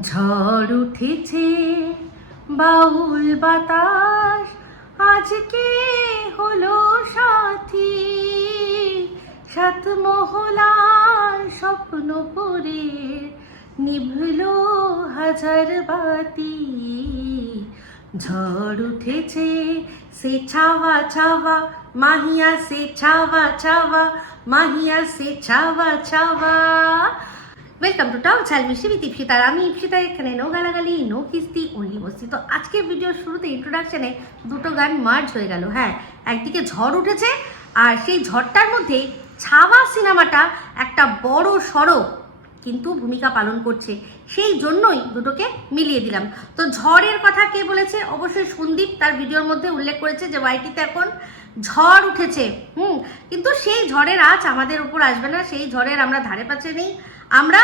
ঝড় উঠেছে, বাউল বাতাস, আজকে হলো সাথী। সাত মহলার স্বপ্ন পরে নিভল হাজার বাতি। ঝড় উঠেছে, সে ছাওয়া ছাওয়া, মাহিয়া সে ছাওয়া ছাওয়া, মাহিয়া সে ছাওয়া ছাওয়া। ওয়েলকাম টু টাউ ঝাল মিষ্টি বিথ ইপসিতার আমি ইপসিতা এখানে নো গালাগালি নো কিস্তি অনলি বস্তি তো আজকের ভিডিওর শুরুতে ইন্ট্রোডাকশনে দুটো গান মার্জ হয়ে গেল হ্যাঁ। একদিকে ঝড় উঠেছে, আর সেই ঝড়টার মধ্যে ছাওয়া সিনেমাটা একটা বড় সড়ো কিন্তু ভূমিকা পালন করছে। সেই জন্যই দুটোকে মিলিয়ে দিলাম। তো ঝড়ের কথা কে বলেছে? অবশ্যই সন্দীপ তার ভিডিওর মধ্যে উল্লেখ করেছে যে ওয়াইটিতে এখন ঝড় উঠেছে, হুম। কিন্তু সেই ঝড়ের আজ আমাদের উপর আসবে না, সেই ঝড়ের আমরা ধারে পাশে নেই। আমরা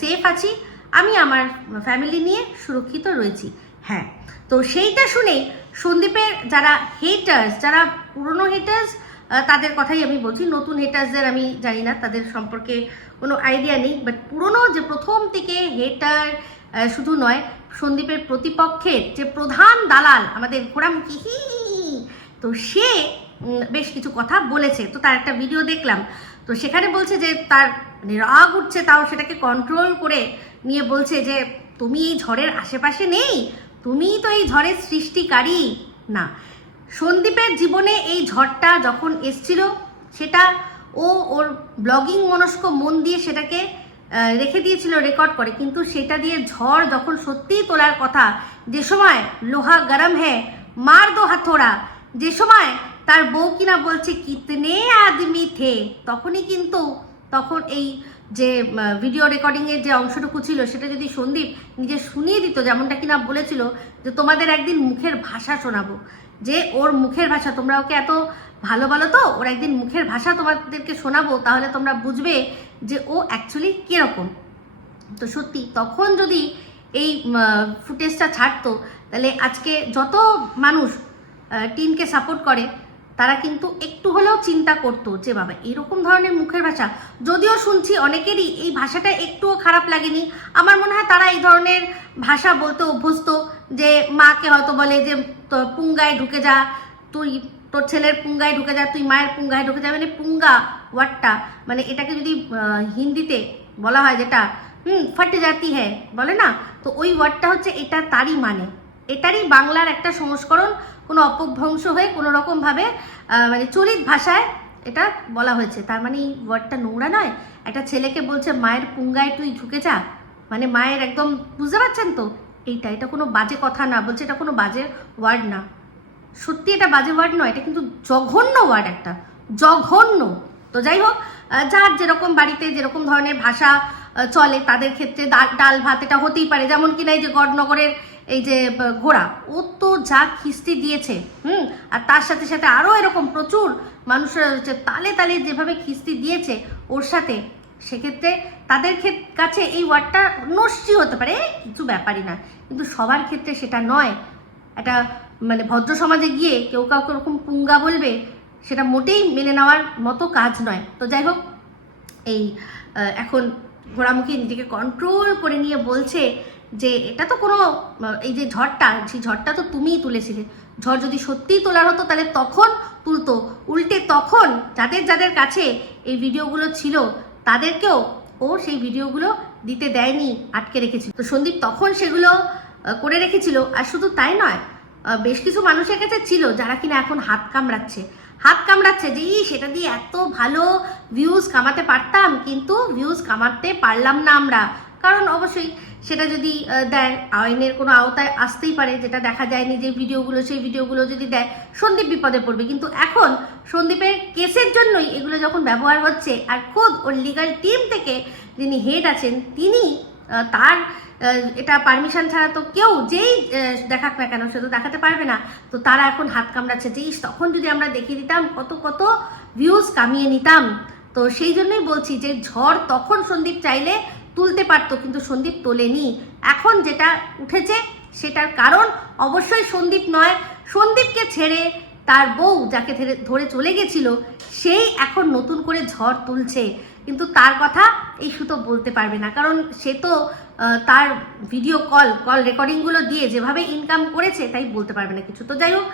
সেফ আছি। আমি আমার ফ্যামিলি নিয়ে সুরক্ষিত রয়েছি। হ্যাঁ তো সেইটা শুনে সন্দীপের যারা হেটার্স যারা পুরনো হেটার্স তাদের কথাই আমি বলছি। নতুন হেটার্সদের আমি জানি না তাদের সম্পর্কে কোনো আইডিয়া নেই। বাট পুরনো যে প্রথম থেকে হেটার শুধু নয় সন্দীপের প্রতিপক্ষের যে প্রধান দালাল আমাদের ঘোড়ামুখী হি, তো সে বেশ কিছু কথা বলেছে। তো তার একটা ভিডিও দেখলাম। তো সেখানে বলছে যে তার মানে রাগ উঠছে, তাও সেটাকে কন্ট্রোল করে নিয়ে বলছে যে, তুমি এই ঝড়ের আশেপাশে নেই? তুমিই তো এই ঝড়ের সৃষ্টিকারী। না, সন্দীপের জীবনে এই ঝড়টা যখন এসছিল, সেটা ও ওর ব্লগিং মনস্ক মন দিয়ে সেটাকে রেখে দিয়েছিল রেকর্ড করে। কিন্তু সেটা দিয়ে ঝড় যখন সত্যিই তোলার কথা, যে সময় লোহা গরম হ্যাঁ মার দো হাথোড়া, যে সময় তার বউ কিনা বলছে, কিতনে আদমি থে? তখনই কিন্তু তখন এই যে ভিডিও রেকর্ডিংয়ের যে অংশটুকু ছিল, সেটা যদি সন্দীপ নিজে শুনিয়ে দিত, যেমনটা কিনা বলেছিল, যে তোমাদের একদিন মুখের ভাষা শোনাবো। যে ওর মুখের ভাষা, তোমরা ওকে এত ভালো ভালো তো, ওর একদিন মুখের ভাষা তোমাদেরকে শোনাবো, তাহলে তোমরা বুঝবে যে ও অ্যাকচুয়ালি কীরকম। তো সত্যি, তখন যদি এই ফুটেজটা ছাড়তো, তাহলে আজকে যত মানুষ টিমকে সাপোর্ট করে তারা কিন্তু একটু হলেও চিন্তা করতো যে, বাবা, এরকম ধরনের মুখের ভাষা। যদিও শুনছি অনেকেরই এই ভাষাটা একটুও খারাপ লাগেনি। আমার মনে হয় তারা এই ধরনের ভাষা বলতে অভ্যস্ত যে, মাকে হয়তো বলে যে পুঙ্গায় ঢুকে যা, তুই, তোর ছেলের পুঙ্গায় ঢুকে যা, তুই মায়ের পুঙ্গায় ঢুকে যা। মানে পুঙ্গা ওয়ার্ডটা মানে এটাকে যদি হিন্দিতে বলা হয় যেটা, হুম ফাটে জাতি হ্যাঁ বলে না? তো ওই ওয়ার্ডটা হচ্ছে এটা তারই মানে। এটারই বাংলার একটা সংস্করণ, কোনো অপভ্রংশ হয়ে কোনো রকমভাবে মানে চলিত ভাষায় এটা বলা হয়েছে। তার মানে এই ওয়ার্ডটা নোংরা নয়, একটা ছেলেকে বলছে, মায়ের পুঙ্গায় তুই ঢুকে যা। মানে মায়ের একদম, বুঝতে পারছেন তো? এইটা, এটা কোনো বাজে কথা না, বলছে এটা কোনো বাজে ওয়ার্ড না। সত্যি এটা বাজে ওয়ার্ড নয়, এটা কিন্তু জঘন্য ওয়ার্ড একটা, জঘন্য। তো যাই হোক যার যেরকম বাড়িতে যেরকম ধরনের ভাষা চলে, তাদের ক্ষেত্রে ডাল ভাত এটা হতেই পারে। যেমন কিনা এই যে গড়নগরের এই যে ঘোড়া, ও তো যা খিস্তি দিয়েছে, হুম? আর তার সাথে সাথে আরও এরকম প্রচুর মানুষরা তালে তালে যেভাবে খিস্তি দিয়েছে ওর সাথে, সেক্ষেত্রে তাদের কাছে এই ওয়ার্ডটা নস্যি হতে পারে কিছু ব্যাপারই না। কিন্তু সবার ক্ষেত্রে সেটা নয়। একটা মানে ভদ্র সমাজে গিয়ে কেউ কাউকে ওরকম পুঙ্গা বলবে, সেটা মোটেই মেনে নেওয়ার মতো কাজ নয়। তো যাই হোক, এই এখন ঘোড়ামুখী নিজেকে কন্ট্রোল করে নিয়ে বলছে যে এটা তো কোনো, এই যে ঝড়টা, সেই ঝড়টা তো তুমিই তুলেছিলে। ঝড় যদি সত্যিই তোলার হতো, তাহলে তখন তুলতো। উল্টে তখন যাদের যাদের কাছে এই ভিডিওগুলো ছিল, তাদেরকেও ও সেই ভিডিওগুলো দিতে দেয়নি, আটকে রেখেছিল। তো সন্দীপ তখন সেগুলো করে রেখেছিল। আর শুধু তাই নয় বেশ কিছু মানুষের কাছে ছিল যারা কিনা এখন হাত কামড়াচ্ছে। হাত কামড়াচ্ছে যে ই সেটা দিয়ে এত ভালো ভিউজ কামাতে পারতাম, কিন্তু ভিউজ কামাতে পারলাম না আমরা। কারণ অবশ্যই সেটা যদি দেয়, আইনের কোনো আওতায় আসতেই পারে, যেটা দেখা যায়নি যে ভিডিওগুলো, সেই ভিডিওগুলো যদি দেয়, সন্দীপ বিপদে পড়বে। কিন্তু এখন সন্দীপের কেসের জন্যই এগুলো যখন ব্যবহার হচ্ছে, আর খোদ ওর লিগাল টিম থেকে যিনি হেড আছেন, তিনি তার এটা পারমিশন ছাড়া তো কেউ যেই দেখাক না কেন, সে তো দেখাতে পারবে না। তো তারা এখন হাত কামড়াচ্ছে যে তখন যদি আমরা দেখিয়ে দিতাম, কত কত ভিউজ কামিয়ে নিতাম। তো সেই জন্যই বলছি যে, ঝড় তখন সন্দীপ চাইলে তুলতে পারতো, কিন্তু সন্দীপ তোলেনি। এখন যেটা উঠেছে সেটার কারণ অবশ্যই সন্দীপ নয়। সন্দীপকে ছেড়ে তার বউ যাকে ধরে- চলে গেছিল, সেই এখন নতুন করে ঝড় তুলছে। কিন্তু তার কথা এই সুতো বলতে পারবে না। কারণ সে তো তার ভিডিও কল কল রেকর্ডিংগুলো দিয়ে যেভাবে ইনকাম করেছে, তাই বলতে পারবে না কিছু। তো যাই হোক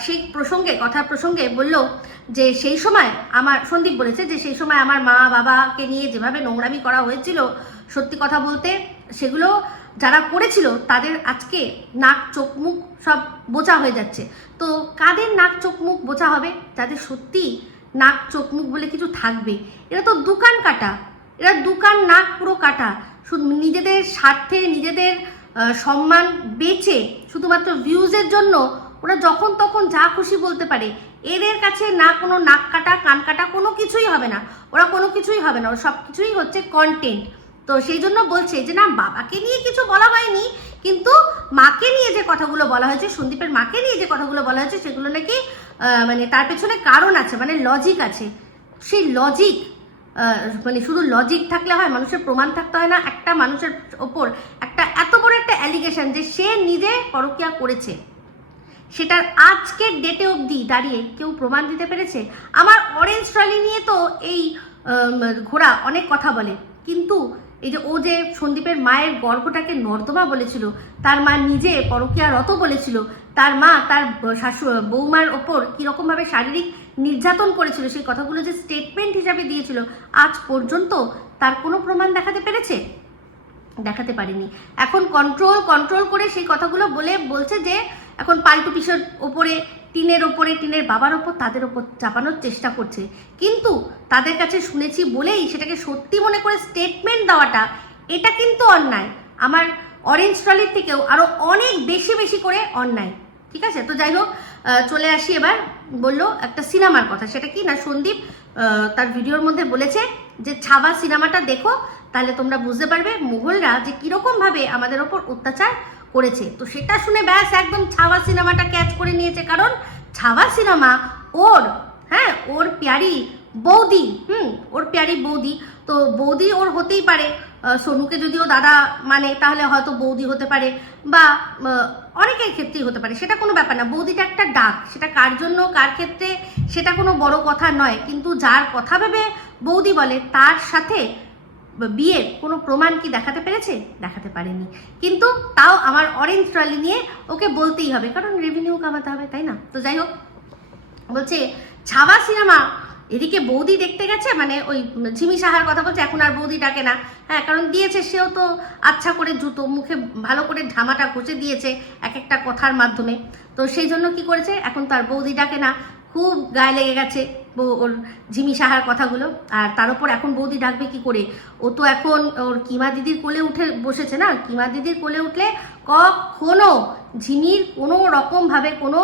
সেই প্রসঙ্গে কথার প্রসঙ্গে বলল যে, সেই সময় আমার, সন্দীপ বলেছে যে, সেই সময় আমার মা বাবাকে নিয়ে যেভাবে নোংরামি করা হয়েছিল, সত্যি কথা বলতে সেগুলো যারা করেছিল তাদের আজকে নাক, চোখ, মুখ সব বোঝা হয়ে যাচ্ছে। তো কাদের নাক, চোখ, মুখ বোঝা হবে? যাদের সত্যি নাক, চোখ, মুখ বলে কিছু থাকবে। এরা তো দোকান কাটা। এরা দোকান, নাক পুরো কাটা। নিজেদের স্বার্থে, নিজেদের সম্মান বেচে শুধুমাত্র ভিউজের জন্য ওরা যখন তখন যা খুশি বলতে পারে। এদের কাছে না কোনো নাক কাটা, কান কাটা কোনো কিছুই হবে না। ওরা কোনো কিছুই হবে না। ওরা সব কিছুই হচ্ছে কন্টেন্ট তো সেই জন্য বলছে যে, না, বাবাকে নিয়ে কিছু বলা হয়নি। কিন্তু মাকে নিয়ে যে কথাগুলো বলা হয়েছে, সন্দীপের মাকে নিয়ে যে কথাগুলো বলা হয়েছে, সেগুলো নাকি মানে তার পেছনে কারণ আছে মানে লজিক আছে। সেই লজিক মানে শুধু লজিক থাকলে হয়, মানুষের প্রমাণ থাকতে হয় না। একটা মানুষের ওপর একটা এত বড় একটা অ্যালিগেশন যে, সে নিজে পরকিয়া করেছে। সেটার আজকের ডেটে অবধি দাঁড়িয়ে কেউ প্রমাণ দিতে পেরেছে? আমার অরেঞ্জ ট্রলি নিয়ে তো এই ঘোড়া অনেক কথা বলে। কিন্তু এই যে ও যে সন্দীপের মায়ের গর্ভটাকে নর্দমা বলেছিল, তার মা নিজে পরকিয়া পরকীয়ারত বলেছিল, তার মা তার শাশু, বৌমার ওপর কীরকমভাবে শারীরিক নির্যাতন করেছিল, সেই কথাগুলো যে স্টেটমেন্ট হিসাবে দিয়েছিল, আজ পর্যন্ত তার কোনো প্রমাণ দেখাতে পেরেছে? দেখাতে পারিনি। এখন কন্ট্রোল কন্ট্রোল করে সেই কথাগুলো বলে বলছে যে, এখন পাল্টু পিসের ওপরে টিনের ওপরে, টিনের বাবার ওপর, তাদের ওপর চাপানোর চেষ্টা করছে। কিন্তু তাদের কাছে শুনেছি বলেই সেটাকে সত্যি মনে করে স্টেটমেন্ট দেওয়াটা, এটা কিন্তু অন্যায়। আমার অরেঞ্জ ট্রলির থেকেও আরও অনেক বেশি বেশি করে অন্যায়। ঠিক আছে? তো যাই হোক চলে আসি এবার বলল একটা সিনেমার কথা। সেটা কি না? সন্দীপ তার ভিডিওর মধ্যে বলেছে যে, ছাবা সিনেমাটা দেখো, তাহলে তোমরা বুঝতে পারবে মুঘলরা যে কীরকমভাবে আমাদের ওপর অত্যাচার করেছে। তো সেটা শুনে ব্যাস একদম ছাওয়া সিনেমাটা ক্যাচ করে নিয়েছে। কারণ ছাওয়া সিনেমা ওর হ্যাঁ ওর প্যারি বৌদি, হুম, ওর প্যারি বৌদি। তো বৌদি ওর হতেই পারে। সোনুকে যদিও দাদা মানে তাহলে হয়তো বৌদি হতে পারে বা অনেকের ক্ষেত্রেই হতে পারে। সেটা কোনো ব্যাপার না। বৌদিটা একটা ডাক। সেটা কার জন্য, কার ক্ষেত্রে, সেটা কোনো বড় কথা নয়। কিন্তু যার কথা ভেবে বৌদি বলে, তার সাথে বিয়ের কোনো প্রমাণ কি দেখাতে পেরেছে? দেখাতে পারেনি। কিন্তু তাও আমার অরেঞ্জ ট্রলি নিয়ে ওকে বলতেই হবে, কারণ রেভিনিউ কামাতে হবে, তাই না? তো যাই হোক, বলছে, ছাবা সিনেমা এদিকে বৌদি দেখতে গেছে? মানে ওই ঝিমি সাহার কথা বলছে, এখন আর বৌদি ডাকে না। হ্যাঁ কারণ দিয়েছে, সেও তো আচ্ছা করে জুতো, মুখে ভালো করে ঢামাটা ঘষে দিয়েছে এক একটা কথার মাধ্যমে। তো সেই জন্য কি করেছে? এখন তার বৌদি ডাকে না। খুব গায়ে লেগে গেছে ওর ঝিমি সাহার কথাগুলো। আর তার উপর এখন বৌদি ডাকবে কি করে? ও তো এখন ওর কিমা দিদির কোলে উঠে বসেছে না? কিমা দিদির কোলে উঠলে কখনো ঝিমির কোনো রকমভাবে কোনো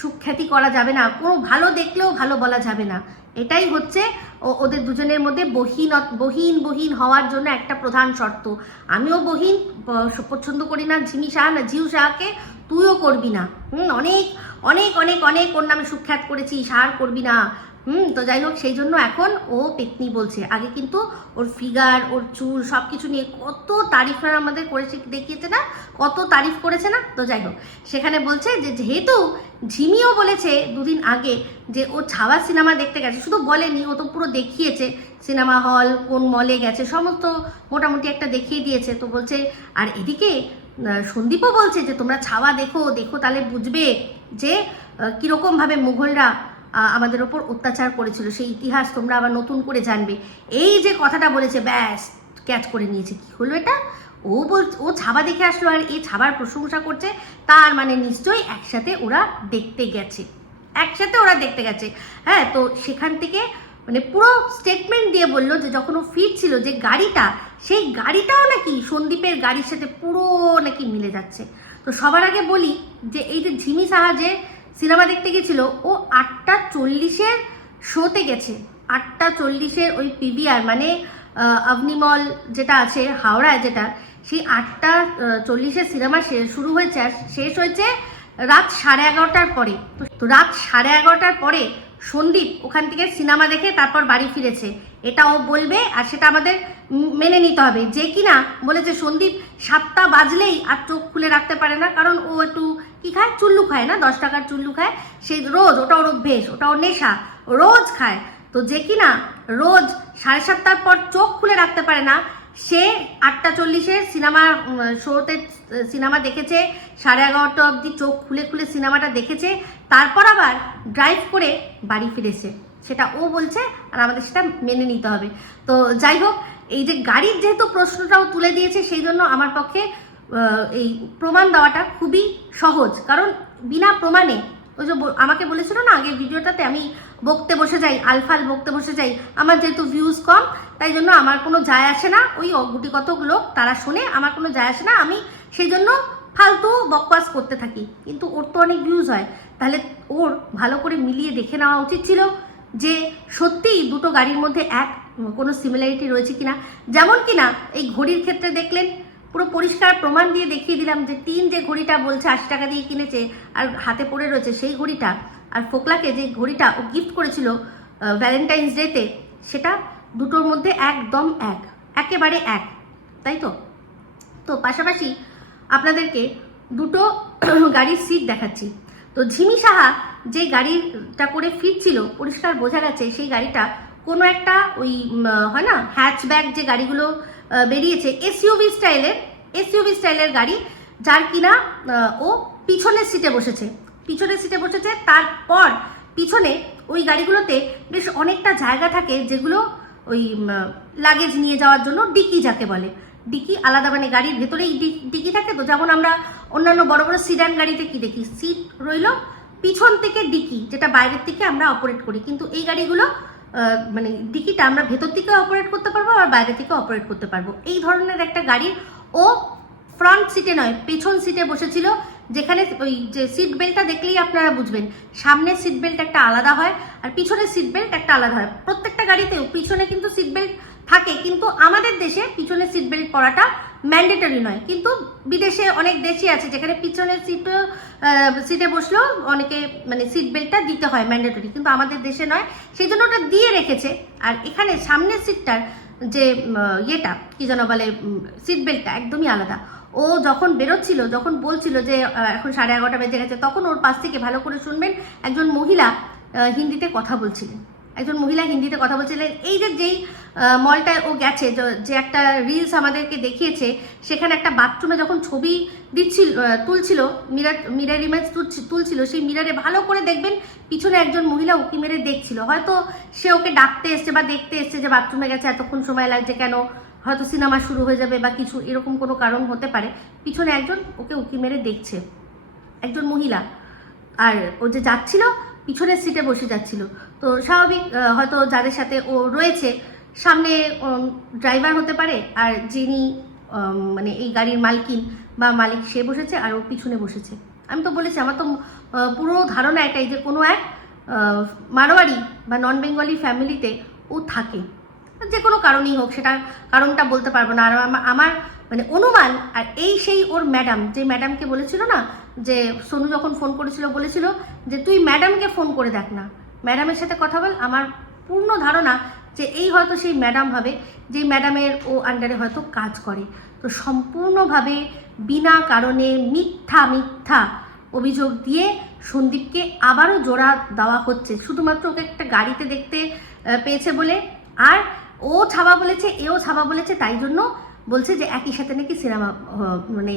সুখ্যাতি করা যাবে না। কোনো ভালো দেখলেও ভালো বলা যাবে না। এটাই হচ্ছে ও- ওদের দুজনের মধ্যে বহিন বহিন বহিন হওয়ার জন্য একটা প্রধান শর্ত। আমিও বহিন পছন্দ করি না, ঝিমি শাহ না জিউ শাহকে তুইও করবি না। হুম, অনেক অনেক অনেক অনেক ওর নামে সুখ্যাত করেছি সার করবি না। হুম, তো যাই হোক, সেই জন্য এখন ও পেতনি বলছে। আগে কিন্তু ওর ফিগার, ওর চুল সব কিছু নিয়ে কত তারিফ আমাদের করেছে, দেখিয়েছে না? কত তারিফ করেছে না? তো যাই হোক, সেখানে বলছে যে, যেহেতু ঝিমিও বলেছে দুদিন আগে যে, ও ছাওয়া সিনেমা দেখতে গেছে, শুধু বলেনি, ও তো পুরো দেখিয়েছে। সিনেমা হল, কোন মলে গেছে, সমস্ত মোটামুটি একটা দেখিয়ে দিয়েছে। তো বলছে, আর এদিকে সন্দীপও বলছে যে, তোমরা ছাওয়া দেখো দেখো তাহলে বুঝবে যে কীরকমভাবে মুঘলরা আমাদের ওপর অত্যাচার করেছিল। সেই ইতিহাস তোমরা আবার নতুন করে জানবে। এই যে কথাটা বলেছে, ব্যাস, ক্যাচ করে নিয়েছে। কি হলো এটা? ও বল, ও ছাবা দেখে আসলো আর এই ছাবার প্রশংসা করছে, তার মানে নিশ্চয়ই একসাথে ওরা দেখতে গেছে। একসাথে ওরা দেখতে গেছে। হ্যাঁ তো সেখান থেকে মানে পুরো স্টেটমেন্ট দিয়ে বলল যে, যখন ও ফিরছিল যে গাড়িটা, সেই গাড়িটাও নাকি সন্দীপের গাড়ির সাথে পুরো নাকি মিলে যাচ্ছে। তো সবার আগে বলি যে, এই যে ঝিমি সাহা যে সিনেমা দেখতে গেছিল ও আটটা চল্লিশের শোতে গেছে। আটটা চল্লিশের ওই পিভিআর মানে অগ্নিমল যেটা আছে, হাওড়ায় যেটা, সেই আটটা চল্লিশের সিনেমা শুরু হয়েছে আর শেষ হয়েছে রাত সাড়ে এগারোটার পরে। তো রাত সাড়ে এগারোটার পরে সন্দীপ ওখান থেকে সিনেমা দেখে তারপর বাড়ি ফিরেছে। এটা ও বলবে আর সেটা আমাদের মেনে নিতে হবে। যে কিনা বলেছে সন্দীপ, সাতটা বাজলেই আর চোখ খুলে রাখতে পারে না, কারণ ও একটু কি খায়? চুল্লু খায় না? দশ টাকার চুল্লু খায়। সেই রোজ ওটা ওর অভ্যেস ওটা ওর নেশা, রোজ খায়। তো যে কিনা রোজ সাড়ে সাতটার পর চোখ খুলে রাখতে পারে না। সে আটটা চল্লিশের সিনেমা শোতে সিনেমা দেখেছে, সাড়ে এগারোটা অবধি চোখ খুলে খুলে সিনেমাটা দেখেছে, তারপর আবার ড্রাইভ করে বাড়ি ফিরেছে। সেটা ও বলছে আর আমাদের সেটা মেনে নিতে হবে। তো যাই হোক, এই যে গাড়ির যেহেতু প্রশ্নটাও তুলে দিয়েছে, সেই জন্য আমার পক্ষে এই প্রমাণ দেওয়াটা খুবই সহজ। কারণ বিনা প্রমাণে, ওই যে আমাকে বলেছিল না, আগের ভিডিওটাতে আমি বকতে বসে যাই, আলফাল বকতে বসে যাই। আমার যেহেতু ভিউজ কম, তাই জন্য আমার কোনো যায় আসে না। ওই গুটি কতক লোক, তারা শোনে, আমার কোনো যায় আসে না। আমি সেই জন্য ফালতু বকবাস করতে থাকি। কিন্তু ওর তো অনেক ভিউজ হয়। তাহলে ওর ভালো করে মিলিয়ে দেখে নেওয়া উচিত ছিল যে সত্যিই দুটো গাড়ির মধ্যে এক কোনো সিমিলারিটি রয়েছে কিনা। যেমন কিনা, এই ঘড়ির ক্ষেত্রে দেখলেন পুরো পরিষ্কার প্রমাণ দিয়ে দেখিয়ে দিলাম যে তিন যে ঘড়িটা বলছে আশি টাকা দিয়ে কিনেছে আর হাতে পড়ে রয়েছে সেই ঘড়িটা আর ফোকলাকে যে ঘড়িটা ও গিফট করেছিল ভ্যালেন্টাইন্স ডেতে সেটা দুটোর মধ্যে একদম এক, একেবারে এক, তাই তো? তো পাশাপাশি আপনাদেরকে দুটো গাড়ির সিট দেখাচ্ছি। তো ঝিমি সাহা যে গাড়িটা করে ফিরছিল, পরিষ্কার বোঝা গেছে সেই গাড়িটা কোনো একটা ওই হয় না হ্যাচব্যাক যে গাড়িগুলো বেরিয়েছে এসইউভি স্টাইলের এসইউভি স্টাইলের গাড়ি, যার কিনা ও পিছনের সিটে বসেছে। পিছনের সিটে বসেছে, তারপর পিছনে ওই গাড়িগুলোতে বেশ অনেকটা জায়গা থাকে যেগুলো ওই লাগেজ নিয়ে যাওয়ার জন্য ডিকি যাকে বলে। ডিকি আলাদা মানে গাড়ির ভেতরেই ডিকি থাকে তো, যেমন আমরা অন্যান্য বড় বড় সিডান গাড়িতে কি দেখি? সিট রইল পিছন থেকে ডিকি, যেটা বাইরের থেকে আমরা অপারেট করি। কিন্তু এই গাড়িগুলো মানে ডিকিটা আমরা ভেতর থেকে অপারেট করতে পারব আর বাইরে থেকে অপারেট করতে পারব। এই ধরনের একটা গাড়ির ও ফ্রন্ট সিটে নয়, পেছন সিটে বসেছিল, যেখানে ওই যে সিট বেল্টটা দেখলেই আপনারা বুঝবেন সামনের সিট বেল্ট একটা আলাদা হয়, আর পিছনের সিট বেল্ট একটা আলাদা হয়। প্রত্যেকটা গাড়িতেও পিছনে কিন্তু সিট বেল্ট থাকে, কিন্তু আমাদের দেশে পিছনে সিট বেল্ট পরাটা ম্যান্ডেটরি নয়। কিন্তু বিদেশে অনেক দেশই আছে যেখানে পিছনের সিটও সিটে বসলেও অনেকে মানে সিট বেল্টটা দিতে হয় ম্যান্ডেটরি কিন্তু আমাদের দেশে নয়। সেই জন্য ওটা দিয়ে রেখেছে। আর এখানে সামনের সিটটার যে ইয়েটা, কি যেন বলে সিট বেল্টটা একদমই আলাদা। ও যখন বেরোচ্ছিল, যখন বলছিল যে এখন সাড়ে এগারোটা বেজে গেছে, তখন ওর পাশ থেকে ভালো করে শুনবেন, একজন মহিলা হিন্দিতে কথা বলছিলেন। একজন মহিলা হিন্দিতে কথা বলছিলেন। এই যে যেই মলটায় ও গেছে, যে একটা রিলস আমাদেরকে দেখিয়েছে, সেখানে একটা বাথরুমে যখন ছবি দিচ্ছিল তুলছিল মিরার মিরার ইমেজ তুলছিল, সেই মিরারে ভালো করে দেখবেন, পিছনে একজন মহিলা উকি মেরে দেখছিল। হয়তো সে ওকে ডাকতে এসছে বা দেখতে এসছে যে বাথরুমে গেছে, এতক্ষণ সময় লাগছে কেন? হয়তো সিনেমা শুরু হয়ে যাবে বা কিছু, এরকম কোনো কারণ হতে পারে। পিছনে একজন ওকে উকি মেরে দেখছে, একজন মহিলা। আর ও যে যাচ্ছিল পিছনের সিটে বসে যাচ্ছিল। তো স্বাভাবিক হয়তো যাদের সাথে ও রয়েছে, সামনে ড্রাইভার হতে পারে আর যিনি মানে এই গাড়ির মালকিন বা মালিক সে বসেছে আর ও পিছনে বসেছে। আমি তো বলেছি, আমার তো পুরো ধারণা এটাই যে কোনো এক মারোয়ারি বা নন বেঙ্গলি ফ্যামিলিতে ও থাকে। যে কোনো কারণেই হোক সেটা কারণটা বলতে পারব না। আর আমার মানে অনুমান, আর এই সেই ওর ম্যাডাম যে ম্যাডামকে বলেছিল না যে সোনু যখন ফোন করেছিল, বলেছিল যে তুই ম্যাডামকে ফোন করে দেখ না। ম্যাডামের সাথে কথা বল, আমার পূর্ণ ধারণা যে এই হয়তো সেই ম্যাডাম হবে যে ম্যাডামের ও আন্ডারে হয়তো কাজ করে। তো সম্পূর্ণভাবে বিনা কারণে মিথ্যা মিথ্যা অভিযোগ দিয়ে সন্দীপকে আবারও জোড়া দেওয়া হচ্ছে। শুধুমাত্র ওকে একটা গাড়িতে দেখতে পেয়েছে বলে, আর ও ছাবা বলেছে, এও ছাবা বলেছে, তাই জন্য বলছে যে একই সাথে নাকি সিনেমা মানে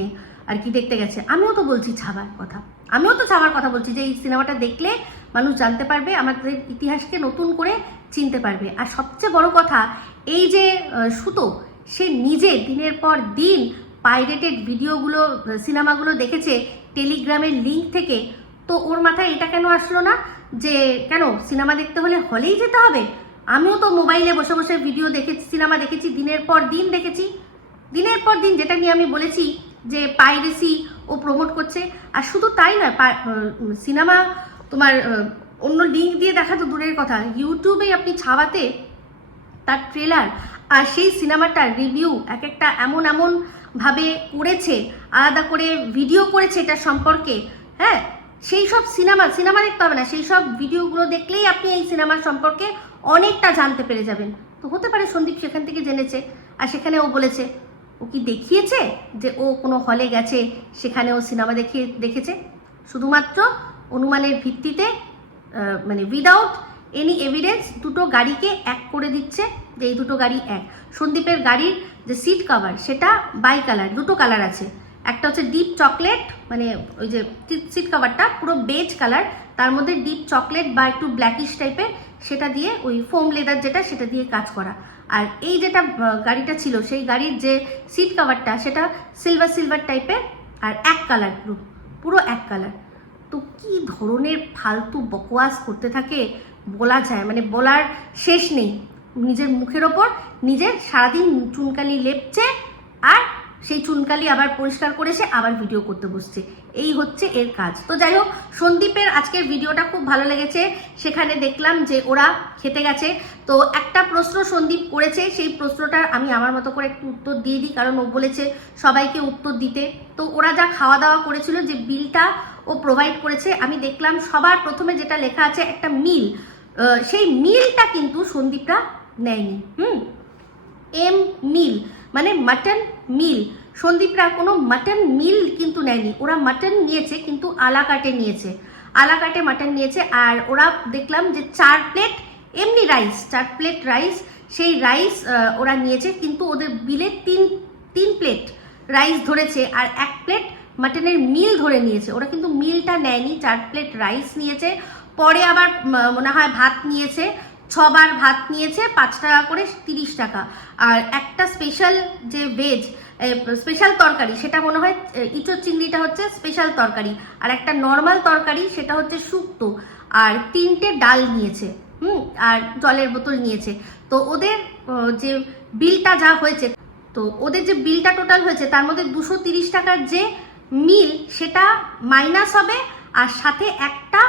আর কি দেখতে গেছে? আমিও তো বলছি ছাবার কথা। আমিও তো ছাবার কথা বলছি যে এই সিনেমাটা দেখলে মানুষ জানতে পারবে, আমাদের ইতিহাসকে নতুন করে চিনতে পারবে। আর সবচেয়ে বড় কথা, এই যে সুতো, সে নিজে দিনের পর দিন পাইরেটেড ভিডিওগুলো, সিনেমাগুলো দেখেছে, টেলিগ্রামের লিঙ্ক থেকে। তো ওর মাথায় এটা কেন আসলো না? যে কেন, সিনেমা দেখতে হলে হলেই যেতে হবে? আমিও তো মোবাইলে বসে বসে ভিডিও দেখেছি, সিনেমা দেখেছি, দিনের পর দিন দেখেছি। দিনের পর দিন যেটা নিয়ে আমি বলেছি যে পাইরেসি ও প্রমোট করছে। আর শুধু তাই নয় সিনেমা তোমার অন্য লিঙ্ক দিয়ে দেখা তো দূরের কথা। ইউটিউবে আপনি ছাওয়াতে তার ট্রেলার আর সেই সিনেমাটার রিভিউ এক একটা এমন এমন ভাবে করেছে, আলাদা করে ভিডিও করেছে এটা সম্পর্কে হ্যাঁ? সেই সব সিনেমা সিনেমা দেখতে হবে না। সেই সব ভিডিওগুলো দেখলেই আপনি এই সিনেমার সম্পর্কে অনেকটা জানতে পেরে যাবেন। তো হতে পারে সন্দীপ সেখান থেকে জেনেছে, আর সেখানে ও বলেছে ও কি দেখিয়েছে যে ও কোনো হলে গেছে, সেখানে ও সিনেমা দেখিয়ে দেখেছে? শুধুমাত্র অনুমানের ভিত্তিতে মানে উইদাউট এনি এভিডেন্স দুটো গাড়িকে এক করে দিচ্ছে, যে এই দুটো গাড়ি এক। সন্দীপের গাড়ির যে সিট কভার সেটা বাই কালার দুটো কালার আছে। একটা হচ্ছে ডিপ চকলেট মানে ওই যে সিট কভারটা পুরো বেজ কালার তার মধ্যে ডিপ চকলেট বা একটু ব্ল্যাকিশ টাইপের সেটা দিয়ে ওই ফোম লেদার যেটা, সেটা দিয়ে কাজ করা। আর এই যেটা গাড়িটা ছিল, সেই গাড়ির যে সিট কাভারটা সেটা সিলভার সিলভার টাইপের আর এক কালার পুরো পুরো এক কালার তো কি ধরনের ফালতু বকওয়াস করতে থাকে বলা যায় মানে বলার শেষ নেই। নিজের মুখের ওপর, নিজের সারাদিন চুনকালি লেপছে আর সেই চুনকালি আবার পরিষ্কার করে সে আবার ভিডিও করতে বসছে। এই হচ্ছে এর কাজ। তো যাই হোক, সন্দীপের আজকের ভিডিওটা খুব ভালো লেগেছে। সেখানে দেখলাম যে ওরা খেতে গেছে। তো একটা প্রশ্ন সন্দীপ করেছে, সেই প্রশ্নটার আমি আমার মতো করে একটু উত্তর দিয়ে দিই, কারণ ও বলেছে সবাইকে উত্তর দিতে। তো ওরা যা খাওয়া দাওয়া করেছিল, যে বিলটা ও প্রোভাইড করেছে, আমি দেখলাম সবার প্রথমে যেটা লেখা আছে একটা মিল। সেই মিলটা কিন্তু সন্দীপরা নেয়নি। হুম? এম মিল মানে মাটন মিল। সন্দীপরা কোনো মাটন মিল কিন্তু নেয়নি। ওরা মাটন নিয়েছে, কিন্তু আলা কাটে নিয়েছে। আলা কাটে মাটন নিয়েছে, আর ওরা দেখলাম যে চার প্লেট এমনি রাইস, চার প্লেট রাইস, সেই রাইস ওরা নিয়েছে, কিন্তু ওদের বিলে তিন তিন প্লেট রাইস ধরেছে, আর এক প্লেট মাটনের মিল ধরে নিয়েছে। ওরা কিন্তু মিলটা নেয়নি, চার প্লেট রাইস নিয়েছে। পরে আবার মনে হয় ভাত নিয়েছে। ছবার ভাত নিয়েছে, পাঁচ টাকা করে তিরিশ টাকা। আর একটা স্পেশাল যে ভেজ স্পেশাল তরকারি, সেটা মনে হয় ইঁচড় চিংড়িটা হচ্ছে স্পেশাল তরকারি। আর একটা নর্মাল তরকারি, সেটা হচ্ছে শুক্তো। আর তিনটে ডাল নিয়েছে, হুম? আর জলের বোতল নিয়েছে। তো ওদের যে বিলটা যা হয়েছে, তো ওদের যে বিলটা টোটাল হয়েছে, তার মধ্যে দুশো তিরিশ টাকার যে মিল, সেটা মাইনাস হবে। আর সাথে একটা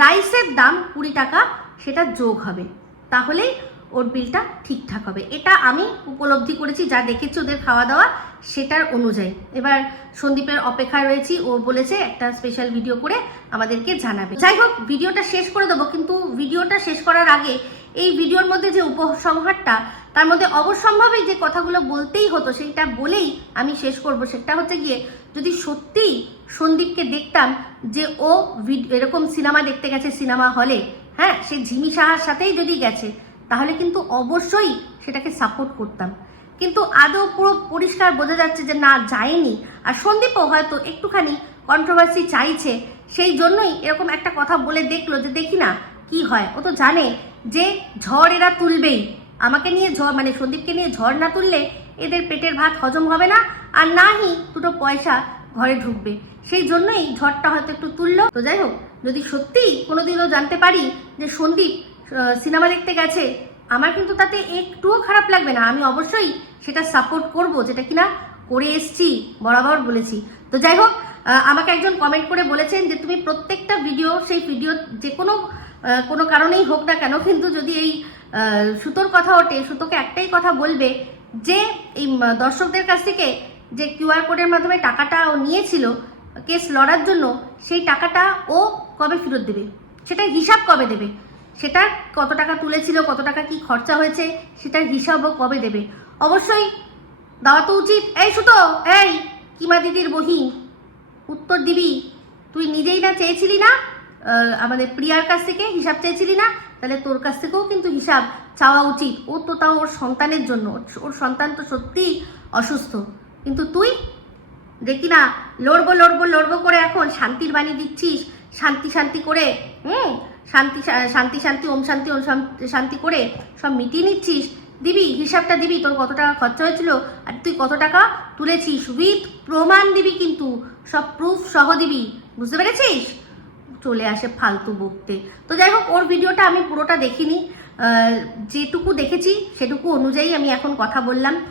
রাইসের দাম কুড়ি টাকা, সেটা যোগ হবে। তাহলেই ওর বিলটা ঠিকঠাক হবে। এটা আমি উপলব্ধি করেছি, যা দেখেছি ওদের খাওয়া দাওয়া সেটার অনুযায়ী। এবার সন্দীপের অপেক্ষায় রয়েছি, ও বলেছে একটা স্পেশাল ভিডিও করে আমাদেরকে জানাবে। যাই হোক, ভিডিওটা শেষ করে দেবো, কিন্তু ভিডিওটা শেষ করার আগে এই ভিডিওর মধ্যে যে উপসংহারটা, তার মধ্যে অবশ্যম্ভাবী যে কথাগুলো বলতেই হতো সেইটা বলেই আমি শেষ করব। সেটা হচ্ছে গিয়ে, যদি সত্যিই সন্দীপকে দেখতাম যে ও এরকম সিনেমা দেখতে গেছে, সিনেমা হলে হ্যাঁ সে ঝিমি সাহার সাথেই যদি গেছে, তাহলে কিন্তু অবশ্যই সেটাকে সাপোর্ট করতাম। কিন্তু আদৌ পুরো পরিষ্কার বোঝা যাচ্ছে যে না, যায়নি। আর সন্দীপও হয়তো একটুখানি কন্ট্রোভার্সি চাইছে, সেই জন্যই এরকম একটা কথা বলে দেখল যে, দেখি না, কি হয়? ও তো জানে যে, ঝড় এরা তুলবেই। আমাকে নিয়ে ঝড় মানে সন্দীপকে নিয়ে ঝড় না তুললে এদের পেটের ভাত হজম হবে না। আর নাহি, দুটো পয়সা ঘরে ঢুকবে। সেই জন্যই ঝড়টা হয়তো একটু তুললো। তো যাই হোক, যদি সত্যিই কোনোদিনও জানতে পারি যে সন্দীপ সিনেমা দেখতে গেছে, আমার কিন্তু তাতে একটুও খারাপ লাগবে না। আমি অবশ্যই সেটা সাপোর্ট করব, যেটা কিনা করে এসছি, বরাবর বলেছি। তো যাই হোক আমাকে একজন কমেন্ট করে বলেছেন যে তুমি প্রত্যেকটা ভিডিও সেই ভিডিও যে কোনো কোনো কারণেই হোক না কেন, কিন্তু যদি এই সুতোর কথা ওঠে, সুতোকে একটাই কথা বলবে যে, এই দর্শকদের কাছ থেকে যে কিউআর কোডের মাধ্যমে টাকাটা ও নিয়েছিল কেস লড়ার জন্য সেই টাকাটা ও কবে ফেরত দেবে? সেটার হিসাব কবে দেবে? সেটা কত টাকা তুলেছিল, কত টাকা কি খরচা হয়েছে, সেটার হিসাবও কবে দেবে? অবশ্যই দেওয়া তো উচিত। এই সুতো, এই কিমা দিদির বহি। উত্তর দিবি। তুই নিজেই না চেয়েছিলি না? আমাদের প্রিয়ার কাছ থেকে হিসাব চেয়েছিলি না? তাহলে তোর কাছ থেকেও কিন্তু হিসাব চাওয়া উচিত। ও তো তাও ওর সন্তানের জন্য। ওর- ওর সন্তান তো সত্যিই অসুস্থ। কিন্তু তুই দেখি না, লড়বো লড়বো লড়বো করে এখন শান্তির বাণী দিচ্ছিস, শান্তি শান্তি করে, হুম, শান্তি শান্তি শান্তি, ওম শান্তি, ওম শান- শান্তি করে সব মিটিয়ে নিচ্ছিস। দিবি, হিসাবটা দিবি, তোর কত টাকা খরচা হয়েছিল আর তুই কত টাকা তুলেছিস? উইথ প্রমাণ দিবি কিন্তু, সব প্রুফ সহ দিবি। বুঝতে পেরেছিস? চলে আসে ফালতু বকতে। তো যাই হোক, ওর ভিডিওটা আমি পুরোটা দেখিনি। যেটুকু দেখেছি, সেটুকু অনুযায়ী আমি এখন কথা বললাম।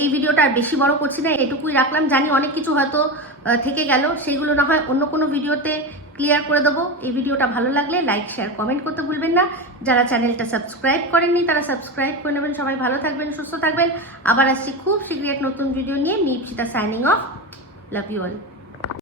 এই ভিডিওটা আর বেশি বড় করছি না, এটুকুই রাখলাম। জানি অনেক কিছু হয়তো থেকে গেল, সেইগুলো না হয় অন্য কোনো ভিডিওতে ক্লিয়ার করে দেবো। এই ভিডিওটা ভালো লাগলে লাইক শেয়ার কমেন্ট করতে ভুলবেন না। যারা চ্যানেলটা সাবস্ক্রাইব করেননি, তারা সাবস্ক্রাইব করে নেবেন। সবাই ভালো থাকবেন, সুস্থ থাকবেন। আবার আসছি খুব শীঘ্রই এক নতুন ভিডিও নিয়ে মিপসিতা signing off love you all